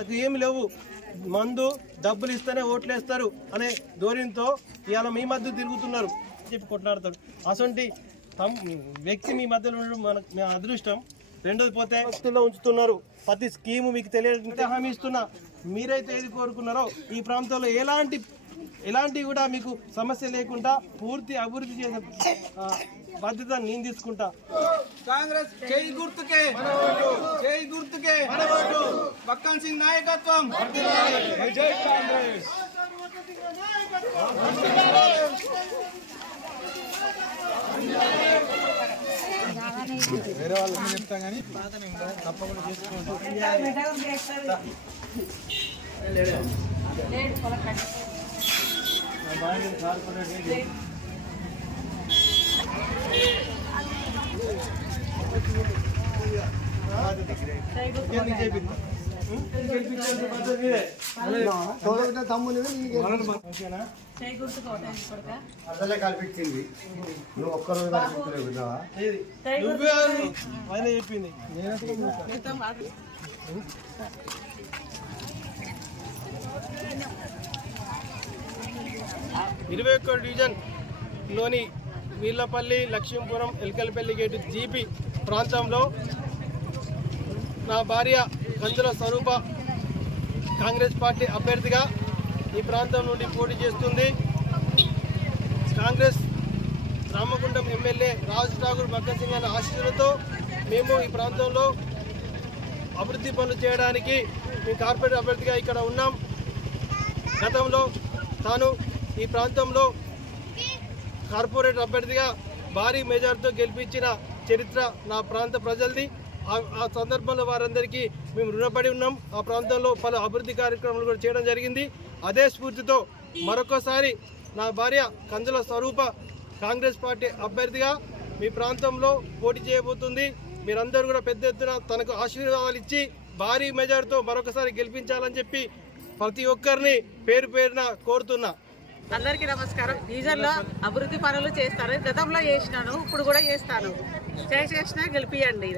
అది ఏమి లేవు, మందు డబ్బులు ఇస్తేనే ఓట్లు వేస్తారు అనే ధోరణితో ఇవాళ మీ మధ్య తిరుగుతున్నారు చెప్పి కొట్లాడతారు. అసొంటి వ్యక్తి మీ మధ్యలో ఉండడం మన అదృష్టం. రెండోది పోతే భక్తుల్లో ఉంచుతున్నారు. ప్రతి స్కీము మీకు తెలియదు హామీ ఇస్తున్నా. మీరైతే ఏది కోరుకున్నారో ఈ ప్రాంతంలో ఎలాంటి కూడా మీకు సమస్య లేకుండా పూర్తి అభివృద్ధి చేసే బాధ్యత నేను తీసుకుంటా. కాంగ్రెస్ జై గుర్తుకే, జై గుర్తుకే, బక్కన్ సింగ్ నాయకత్వం, జై కాంగ్రెస్. వేరే వాళ్ళకి చెప్తా కానీ తప్పకుండా చేసుకుంటాం. అసలే కల్పించింది, నువ్వు ఒక్కరోజు కల్పించలేవు. ఆయన చెప్పింది 21వ డివిజన్లోని వీళ్ళపల్లి, లక్ష్మీపురం, ఎల్కల్పల్లి గేటు జీపీ ప్రాంతంలో నా భార్య కందుల స్వరూప కాంగ్రెస్ పార్టీ అభ్యర్థిగా ఈ ప్రాంతం నుండి పోటీ చేస్తుంది. కాంగ్రెస్ రామగుండం ఎమ్మెల్యే రాజ్ ఠాకూర్ భగత్ సింగ్ అనే ఆశీస్సులతో మేము ఈ ప్రాంతంలో అభివృద్ధి పనులు చేయడానికి మీ కార్పొరేట్ అభ్యర్థిగా ఇక్కడ ఉన్నాం. గతంలో తాను ఈ ప్రాంతంలో కార్పొరేట్ అభ్యర్థిగా భారీ మెజార్టీతో గెలిపించిన చరిత్ర నా ప్రాంత ప్రజలది. ఆ సందర్భంలో వారందరికీ మేము రుణపడి ఉన్నాం. ఆ ప్రాంతంలో పలు అభివృద్ధి కార్యక్రమాలు కూడా చేయడం జరిగింది. అదే స్ఫూర్తితో మరొకసారి నా భార్య కందుల స్వరూప కాంగ్రెస్ పార్టీ అభ్యర్థిగా మీ ప్రాంతంలో పోటీ చేయబోతుంది. మీరందరూ కూడా పెద్ద ఎత్తున తనకు ఆశీర్వాదాలు ఇచ్చి భారీ మెజార్టీతో మరొకసారి గెలిపించాలని చెప్పి ప్రతి ఒక్కరిని పేరు పేరున కోరుతున్నా. అందరికీ నమస్కారం. డివిజన్లో అభివృద్ధి పనులు చేస్తాను, గతంలో చేసినాను, ఇప్పుడు కూడా చేస్తాను. చేసినా గెలిపియండి.